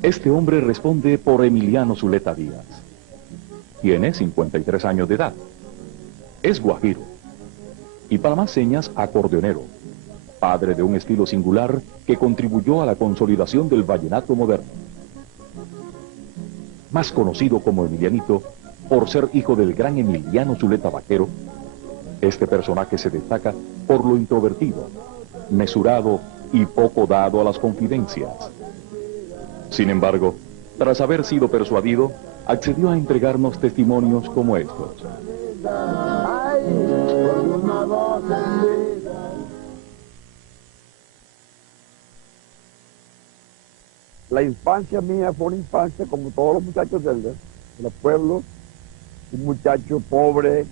Este hombre responde por Emiliano Zuleta Díaz. Tiene 53 años de edad. Es guajiro. Y para más señas, acordeonero. Padre de un estilo singular que contribuyó a la consolidación del vallenato moderno. Más conocido como Emilianito por ser hijo del gran Emiliano Zuleta Vaquero, este personaje se destaca por lo introvertido, mesurado y poco dado a las confidencias. Sin embargo, tras haber sido persuadido, accedió a entregarnos testimonios como estos. La infancia mía fue una infancia como todos los muchachos de los pueblos, un muchacho pobre,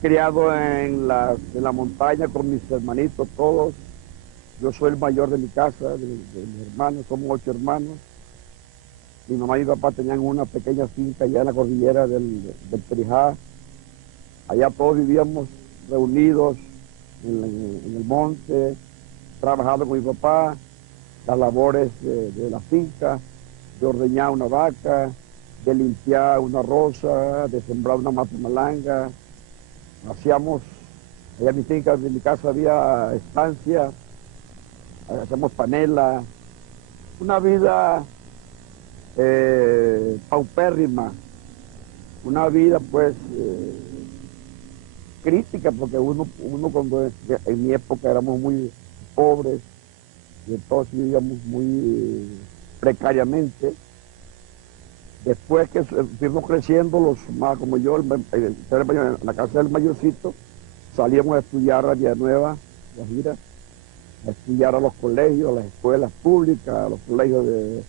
criado en la montaña con mis hermanitos todos. Yo soy el mayor de mi casa, de mis hermanos, somos 8 hermanos. Mi mamá y mi papá tenían una pequeña finca allá en la cordillera del Perijá. Allá todos vivíamos reunidos en el monte, trabajando con mi papá, las labores de la finca, de ordeñar una vaca, de limpiar una roza, de sembrar una matamalanga. Hacíamos, allá en mi finca, en mi casa había estancia, hacíamos panela, una vida paupérrima, una vida pues crítica, porque uno cuando en mi época éramos muy pobres y entonces vivíamos muy precariamente. Después que fuimos creciendo, los más como yo, en la casa del mayorcito, salíamos a estudiar a Villanueva, Guajira, a estudiar a los colegios, a las escuelas públicas, a los colegios de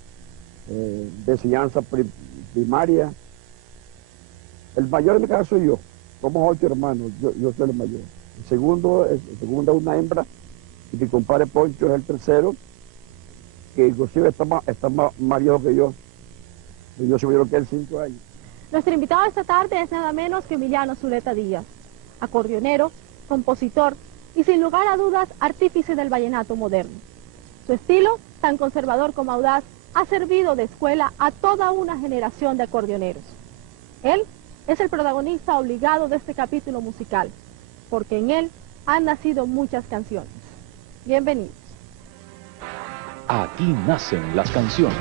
enseñanza primaria. El mayor en mi caso soy yo, somos 8 hermanos, yo soy el mayor. El segundo es una hembra, y mi compadre Poncho es el tercero, que inclusive está más viejo que yo soy mayor que él 5 años. Nuestro invitado esta tarde es nada menos que Emiliano Zuleta Díaz, acordeonero, compositor y sin lugar a dudas artífice del vallenato moderno. Su estilo, tan conservador como audaz, ha servido de escuela a toda una generación de acordeoneros. Él es el protagonista obligado de este capítulo musical, porque en él han nacido muchas canciones. Bienvenidos. Aquí nacen las canciones.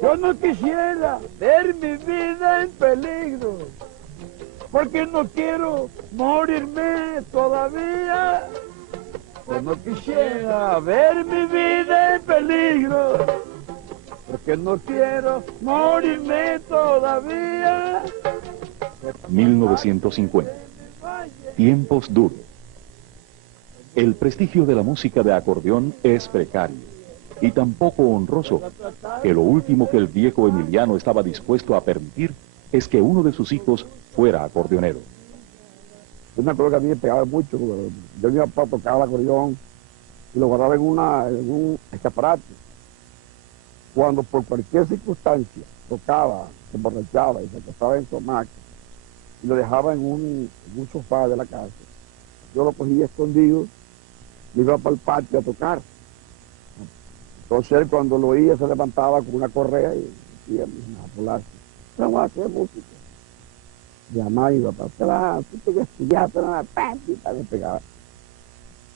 Yo no quisiera ver mi vida en peligro, porque no quiero morirme todavía. Yo no quisiera ver mi vida en peligro, porque no quiero morirme todavía. 1950. Tiempos duros. El prestigio de la música de acordeón es precario y tan poco honroso que lo último que el viejo Emiliano estaba dispuesto a permitir es que uno de sus hijos fuera acordeonero. Yo me acuerdo que a mí me pegaba mucho. Yo mi papá tocaba el acordeón y lo guardaba en un escaparate. Cuando por cualquier circunstancia tocaba, se emborrachaba y se acostaba en su hamaca y lo dejaba en un sofá de la casa, yo lo cogía escondido y iba para el patio a tocar. Entonces él, cuando lo oía, se levantaba con una correa y decía a volarse: vamos a hacer música. Mi mamá y mi papá: tú tienes que estudiar, pero no me pegaba.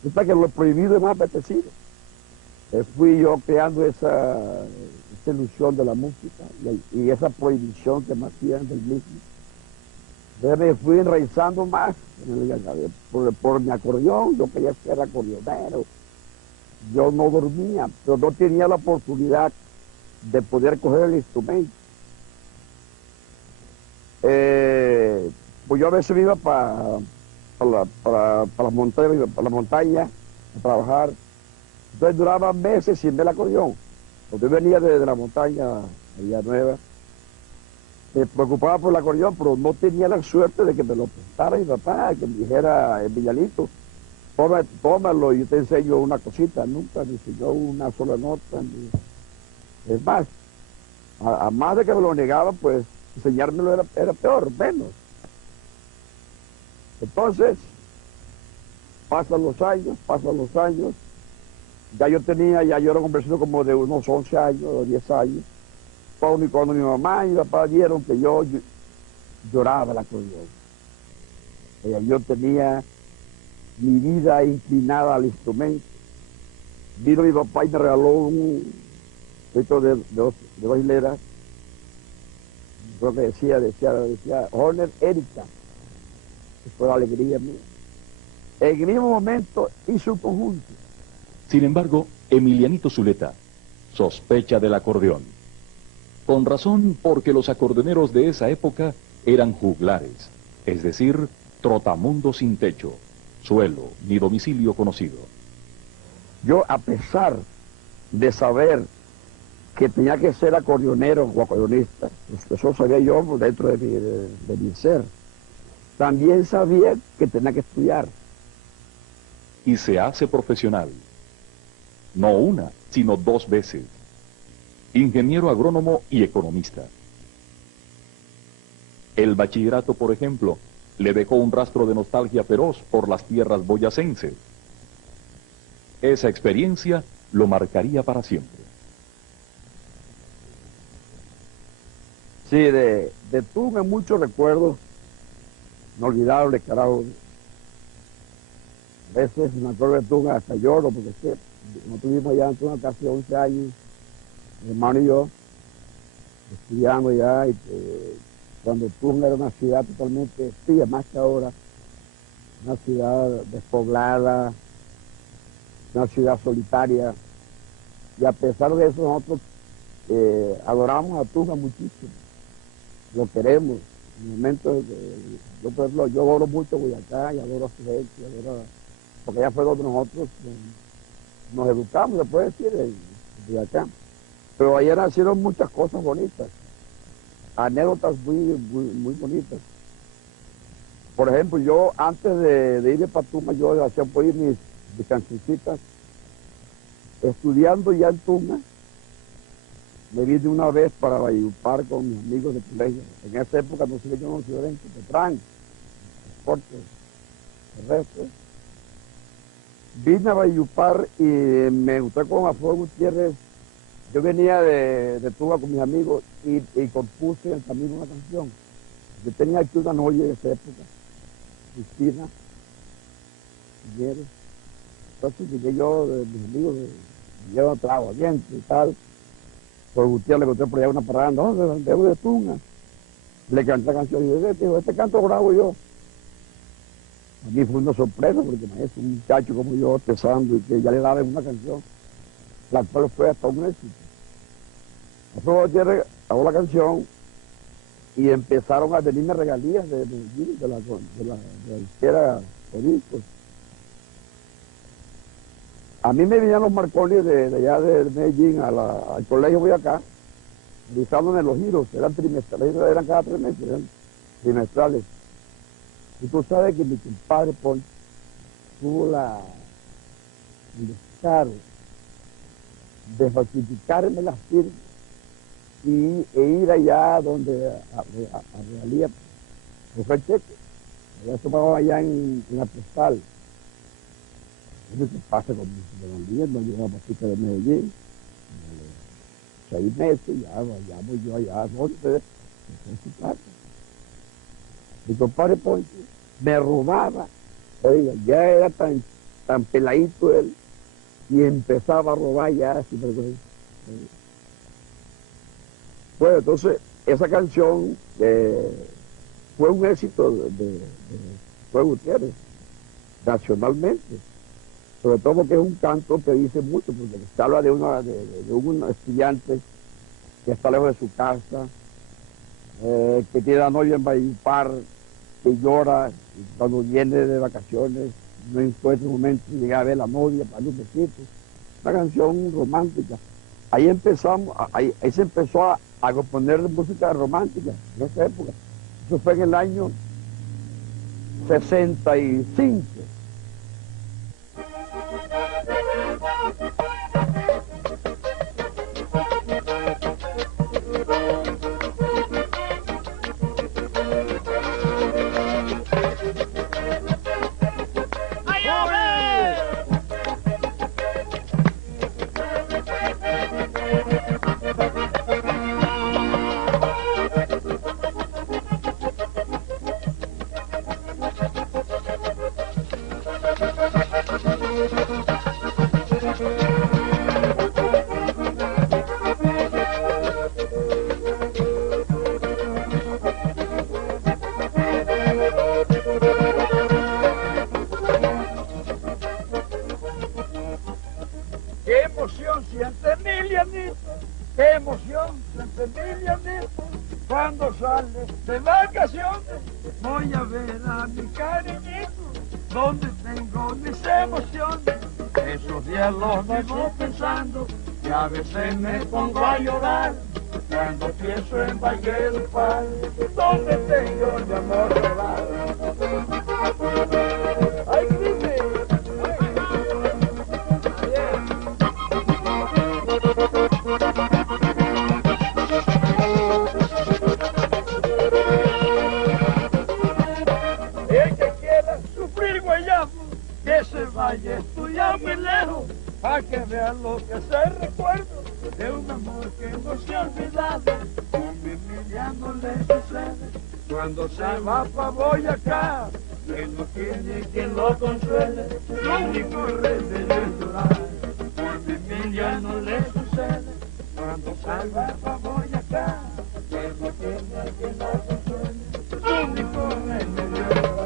Resulta que lo prohibido es más apetecido. Fui yo creando esa ilusión de la música y esa prohibición que me hacían del mismo. Entonces me fui enraizando más por mi acordeón. Yo quería ser acordeonero. Yo no dormía, pero no tenía la oportunidad de poder coger el instrumento. Pues yo a veces me iba para la montaña a trabajar. Entonces duraba meses sin ver el acordeón. Cuando yo venía desde la montaña a Villanueva, me preocupaba por el acordeón, pero no tenía la suerte de que me lo prestara mi papá, que me dijera, Villalito, tómalo y yo te enseño una cosita. Nunca me enseñó una sola nota. Es más, a más de que me lo negaba, pues enseñármelo era peor, menos. Entonces, pasan los años, ya yo era un hombrecido como de unos 11 años o 10 años, cuando mi mamá y mi papá vieron que yo lloraba el acordeón. Yo tenía mi vida inclinada al instrumento. Vino mi papá y me regaló un esto de dos hileras. Creo que decía Horner Erika, que fue la alegría mía. En el mismo momento hizo un conjunto. Sin embargo, Emilianito Zuleta sospecha del acordeón. Con razón, porque los acordeoneros de esa época eran juglares, es decir, trotamundos sin techo, suelo ni domicilio conocido. Yo, a pesar de saber que tenía que ser acordeonero o acordeonista, eso sabía yo dentro de mi ser, también sabía que tenía que estudiar. Y se hace profesional. No una, sino 2 veces. Ingeniero agrónomo y economista. El bachillerato, por ejemplo, le dejó un rastro de nostalgia feroz por las tierras boyacenses. Esa experiencia lo marcaría para siempre. Sí, de Tunja muchos recuerdos inolvidables, carajo. A veces me acuerdo de Tunja hasta lloro, porque es que no tuvimos ya en Tunja casi 11 años, mi hermano y yo, estudiando ya, y cuando Tunja era una ciudad totalmente fría, más que ahora, una ciudad despoblada, una ciudad solitaria, y a pesar de eso nosotros adoramos a Tunja muchísimo, lo queremos. En el momento yo, por ejemplo, yo adoro mucho a Boyacá y adoro a su gente, porque ya fue donde nosotros nos educamos, se puede decir, en Boyacá. Pero allá nacieron muchas cosas bonitas, anécdotas muy bonitas. Por ejemplo, yo antes de ir para Tunja, yo hacía pues mis cancioncitas. Estudiando ya en Tunja, me vine una vez para Valledupar con mis amigos de colegio. En esa época no sé, yo no sé en Petrán, transporte terrestre. Vine a Valledupar y me gusté con Afro Gutiérrez. Yo venía de Tunja con mis amigos y compuse en el camino una canción. Yo tenía aquí una novia en esa época, Cristina Miguel. Entonces llegué yo, mis amigos, llevo trago, dientes y tal. Por Gutiérrez le conté por allá una parada, no, de Tunja. Le canté la canción y yo digo, este canto bravo yo. A mí fue una sorpresa porque es un muchacho como yo, empezando y que ya le daba una canción, la cual fue hasta un éxito. Afro Gutiérrez grabó la canción y empezaron a venirme regalías de Medellín, de la disquera de discos. A mí me venían los Marconi de allá de Medellín al colegio Boyacá, realizándome los giros, eran trimestrales, eran cada 3 meses, eran trimestrales. Y tú sabes que mi compadre Paul tuvo el descaro de falsificarme las firmas e ir allá donde a realía, pues fue el cheque. Allá se pagaba allá en la postal. ¿Qué pasa con mi gobierno? Yo a Patica de Medellín, 6 meses, ya voy yo allá, ¿dónde? En su casa. Mi compadre Poncho me robaba, oiga, ya era tan peladito él, y empezaba a robar ya, sin vergüenza. Bueno, entonces, esa canción fue un éxito de Joe Gutiérrez, nacionalmente. Sobre todo porque es un canto que dice mucho, porque se habla de un estudiante que está lejos de su casa, que tiene la novia en Valledupar, que llora y cuando viene de vacaciones no encuentra un momento de llegar a ver a la novia para un besito. Una canción romántica. Ahí empezamos, ahí se empezó a componer música romántica en esa época. Eso fue en el año 65. ¡Qué emoción siente Emilianito! ¡Qué emoción siente Emilianito! Cuando sale de vacaciones voy a ver a mi cariñito, donde tengo mis emociones. Esos días los vivo pensando y a veces me pongo a llorar cuando pienso en Valledupar, donde tengo mi amor real. ¡Ay, Cristi! El que quiera sufrir guayabo, que se vaya a estudiar muy lejos, para que vean lo que se recuerdo de un amor que no se ha olvidado. Con mi Emiliano le sucede cuando se va pa' Boyacá, que no tiene quien lo consuele, lo único remedio es llorar. Con mi Emiliano le sucede cuando se va pa' Boyacá, que no tiene quien lo consuele, lo único remedio es llorar.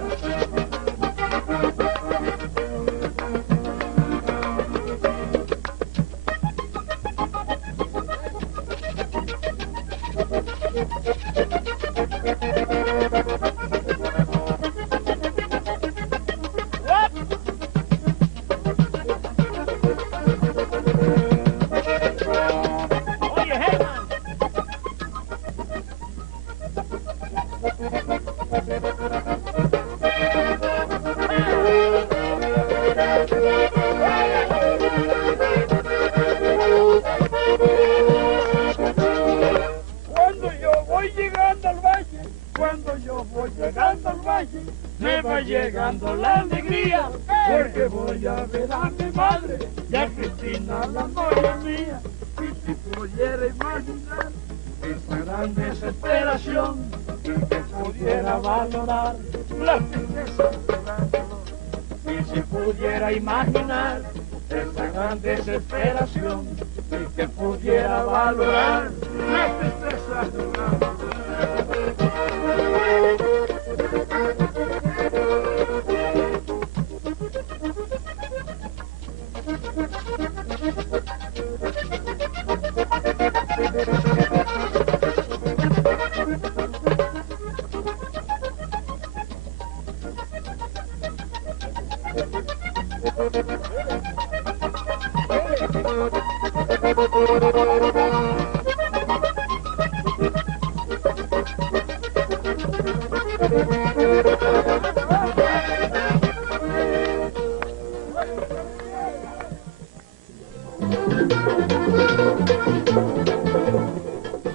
Oye, Herman. Cuando yo voy llegando al valle, cuando yo voy llegando al valle, me va llegando la alegría, porque voy a ver a mi madre y a Cristina, la novia mía. Y si pudiera imaginar esa gran desesperación, y que pudiera valorar la tristeza de gran dolor. Y si pudiera imaginar esa gran desesperación, y que pudiera valorar la tristeza de gran dolor.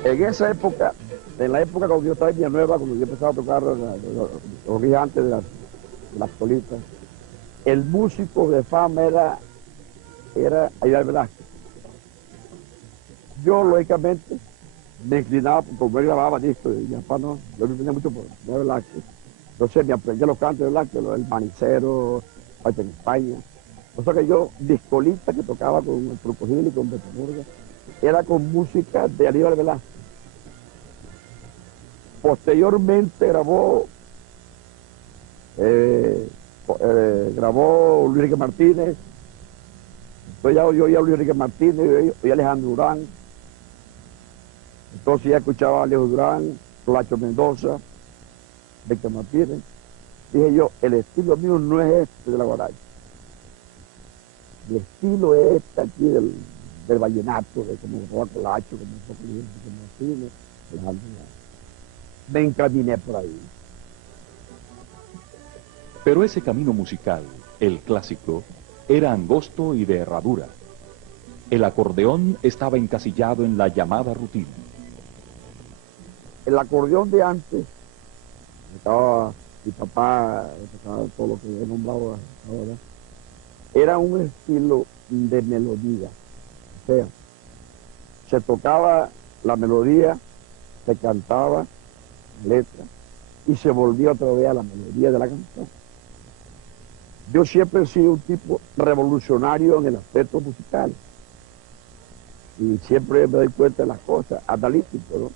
En esa época, en la época cuando yo estaba en Villanueva, cuando yo empezaba a tocar los días antes de las tolitas, el músico de fama era Aidar Velázquez. Yo, lógicamente, me inclinaba, como él grababa discos de Yapano, yo me incliné mucho por Aidar Velázquez. Entonces me aprendí los cantos de Velázquez, el Manicero, Baita en España. O sea que yo, discolista que tocaba con el Truco Gil y con Beto Murga, era con música de Aníbal Velázquez. Posteriormente grabó Luis Enrique Martínez. Entonces ya yo oía a Luis Enrique Martínez, oía a Alejandro Durán. Entonces ya escuchaba a Alejo Durán, Placho Mendoza, Víctor Martínez. Dije yo, el estilo mío no es este de la guaracha. El estilo es este aquí del vallenato, de como Juan Colacho, como Luis Enrique Martínez, Alejandro Durán. Me encaminé por ahí. Pero ese camino musical, el clásico, era angosto y de herradura. El acordeón estaba encasillado en la llamada rutina. El acordeón de antes, estaba mi papá, todo lo que he nombrado ahora, era un estilo de melodía. O sea, se tocaba la melodía, se cantaba la letra y se volvía otra vez a la melodía de la canción. Yo siempre he sido un tipo revolucionario en el aspecto musical y siempre me doy cuenta de las cosas, analítico, ¿no?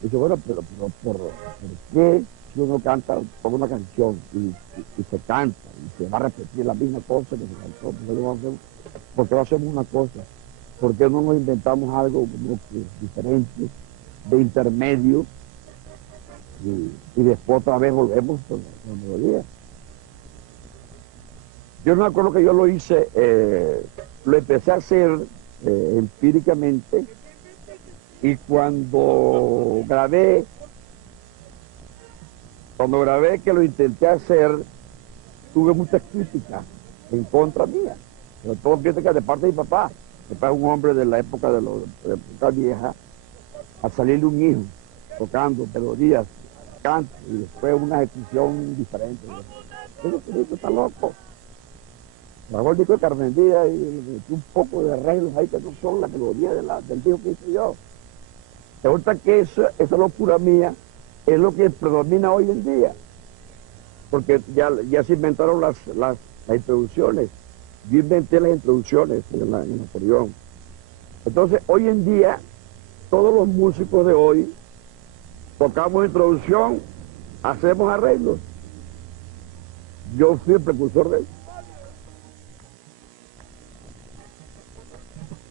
Dice, bueno, pero ¿por qué si uno canta toda una canción y se canta y se va a repetir la misma cosa que se cantó? ¿Por qué no hacemos una cosa? ¿Por qué no nos inventamos algo como que diferente, de intermedio? Y después otra vez volvemos con la melodía. Yo no me acuerdo que yo lo hice, lo empecé a hacer empíricamente, y cuando grabé que lo intenté hacer, tuve muchas críticas en contra mía, pero todo críticas de parte de mi papá. Mi papá es un hombre de la época de la época vieja, a salirle un hijo tocando melodías, canto, y después una ejecución diferente. Eso está loco. Grabó el disco de Carmen Díaz y le metí un poco de arreglos ahí que no son la melodía del disco que hice yo. Resulta que esa locura mía es lo que predomina hoy en día, porque ya se inventaron las introducciones. Yo inventé las introducciones en el acordeón. Entonces, hoy en día, todos los músicos de hoy tocamos introducción, hacemos arreglos. Yo fui el precursor de eso.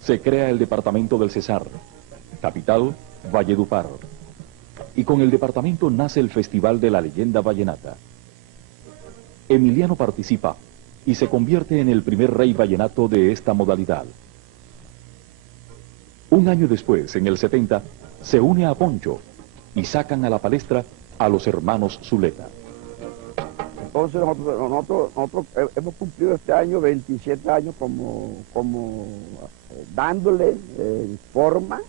Se crea el departamento del Cesar, capital Valledupar, y con el departamento nace el Festival de la Leyenda Vallenata. Emiliano participa y se convierte en el primer rey vallenato de esta modalidad. Un año después, en el 70, se une a Poncho y sacan a la palestra a los hermanos Zuleta. Entonces nosotros hemos cumplido este año 27 años como dándole forma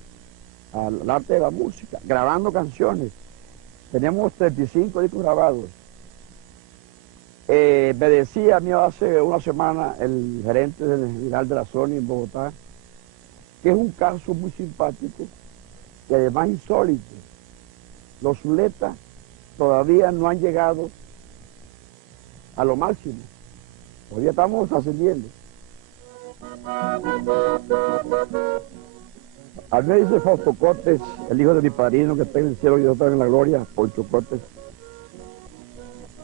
al arte de la música, grabando canciones. Tenemos 35 discos grabados. Me decía a mí hace una semana el gerente general de la Sony en Bogotá, que es un caso muy simpático y además insólito. Los Zuleta todavía no han llegado a lo máximo. Todavía estamos ascendiendo. A mí me dice Fausto Cotes, el hijo de mi padrino que está en el cielo y yo estoy en la gloria, Poncho Cotes.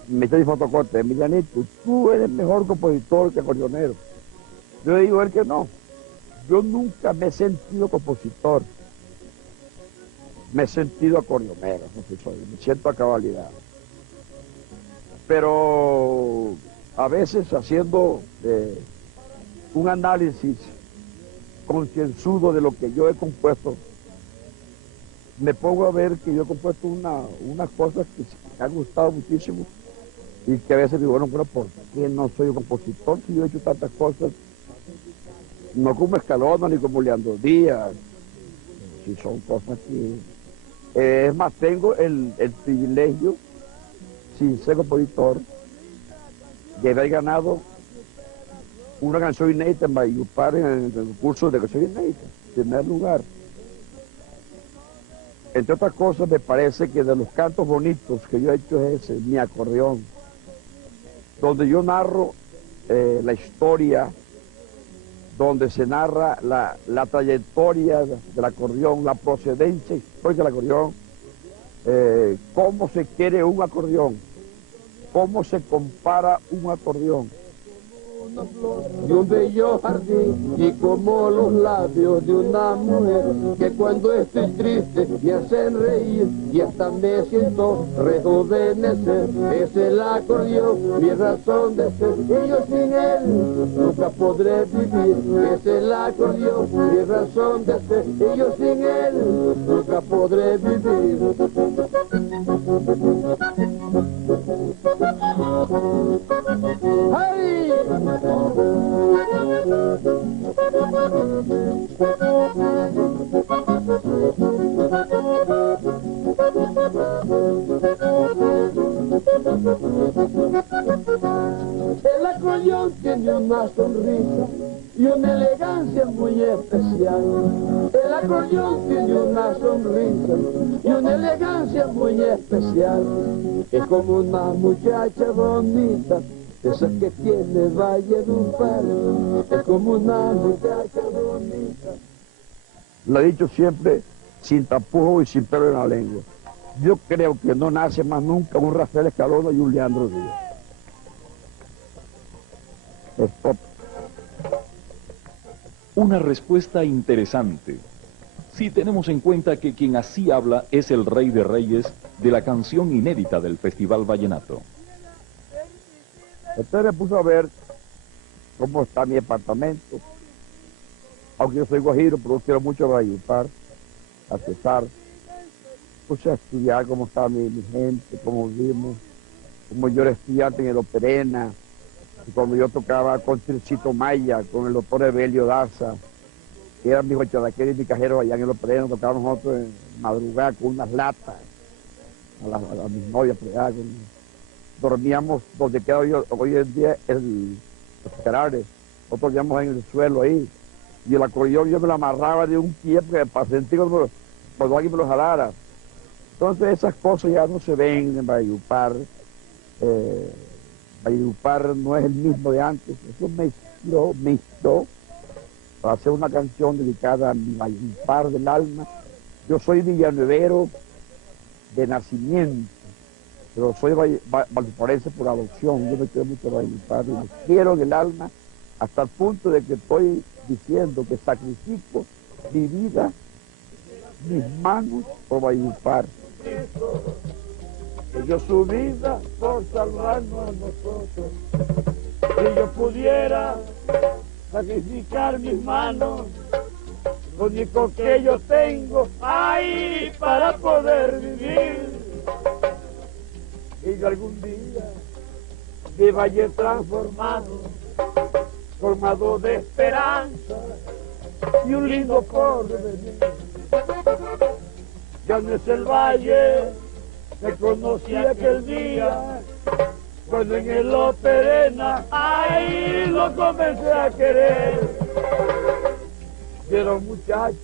Me dice Fausto Cotes, Emilianito, tú eres mejor compositor que acordeonero. Yo le digo a él que no. Yo nunca me he sentido compositor. Me he sentido acordeonero, me siento a cabalidad. Pero a veces haciendo un análisis concienzudo de lo que yo he compuesto, me pongo a ver que yo he compuesto unas cosas que me han gustado muchísimo y que a veces digo, bueno, pero ¿por qué no soy un compositor si yo he hecho tantas cosas? No como Escalona ni como Leandro Díaz, si son cosas que... es más, tengo el privilegio, sin ser compositor, de haber ganado una canción inédita en Valledupar en el concurso de canción inédita, en primer lugar. Entre otras cosas, me parece que de los cantos bonitos que yo he hecho es ese, Mi Acordeón, donde yo narro la historia donde se narra la trayectoria del acordeón, la procedencia histórica del acordeón, cómo se quiere un acordeón, cómo se compara un acordeón. De un bello jardín y como los labios de una mujer que cuando estoy triste me hacen reír y hasta me siento rejuvenecer. Es el acordeón mi razón de ser y yo sin él nunca podré vivir. Es el acordeón mi razón de ser y yo sin él nunca podré vivir. ¡Ay! El acordeón tiene una sonrisa y una elegancia muy especial. El acordeón tiene una sonrisa y una elegancia muy especial. Es como una muchacha bonita, esa que tiene Valledupar. Es como una muchacha bonita. Lo he dicho siempre, sin tapujos y sin pelo en la lengua. Yo creo que no nace más nunca un Rafael Escalona y un Leandro Díaz. Stop. Una respuesta interesante, si tenemos en cuenta que quien así habla es el Rey de Reyes de la canción inédita del Festival Vallenato. Entonces me puso a ver cómo está mi apartamento. Aunque yo soy guajiro, pero quiero mucho a Valledupar, a Cesar. Puse a estudiar cómo estaba mi gente, cómo vivimos, como yo era estudiante en el Operena, y cuando yo tocaba con Tircito Maya, con el doctor Evelio Daza, que eran mis guacharaqueros y mis cajeros allá en el Operena, tocábamos nosotros en madrugada con unas latas, a mis novias, dormíamos donde queda hoy en día los Carares, nosotros dormíamos en el suelo ahí, y el acordeón yo me lo amarraba de un pie para sentir cuando alguien me lo jalara. Entonces esas cosas ya no se ven en Valledupar. Valledupar no es el mismo de antes. Eso me inspiró para hacer una canción dedicada a mi Valledupar del alma. Yo soy villanuevero de nacimiento, pero soy valleduparense por adopción. Yo me quiero mucho a Valledupar y me quiero del alma hasta el punto de que estoy diciendo que sacrifico mi vida, mis manos por Valledupar. Que yo su vida por salvarnos a nosotros. Si yo pudiera sacrificar mis manos, lo único que yo tengo ahí para poder vivir. Y yo algún día mi valle transformado, formado de esperanza y un lindo porvenir. Ya no es el valle que conocí aquel día, cuando en el Operena, ahí lo comencé a querer. Y era un muchacho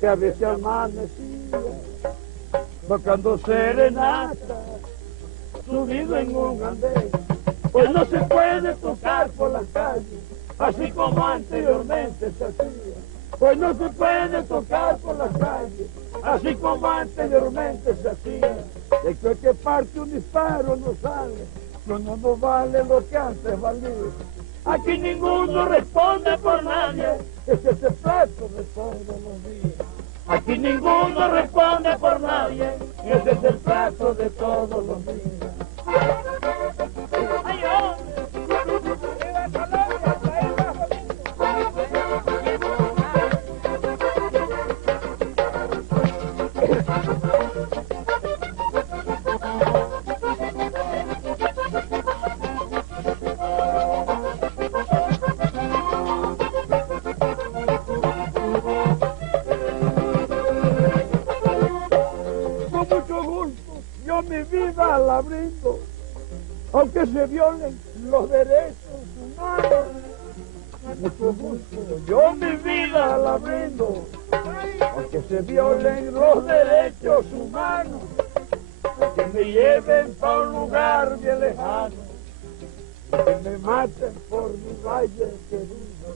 que a veces amanecía, tocando serenata, subido en un andén. Pues no se puede tocar por las calles, así como anteriormente se hacía. Pues no se puede tocar por las calles, así como anteriormente se hacía. De que parte un disparo no sale, no vale lo que antes valía. Aquí ninguno responde por nadie, ese es el plato de todos los días. Aquí ninguno responde por nadie, ese es el plato de todos los días. ¡Ay, hombre! Mi vida la brindo, aunque se violen los derechos humanos. Mucho gusto, yo mi vida la brindo, aunque se violen los derechos humanos. Que me lleven para un lugar bien lejano, que me maten por mi valle querido.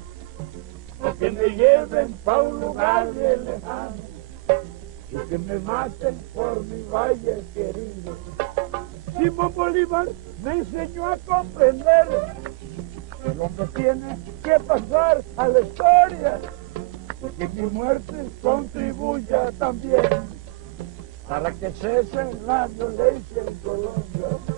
o que me lleven pa' un lugar bien lejano, y que me maten por mi valle querido. Simón Bolívar me enseñó a comprender que el hombre tiene que pasar a la historia, que mi muerte contribuya también para que cese la violencia en Colombia.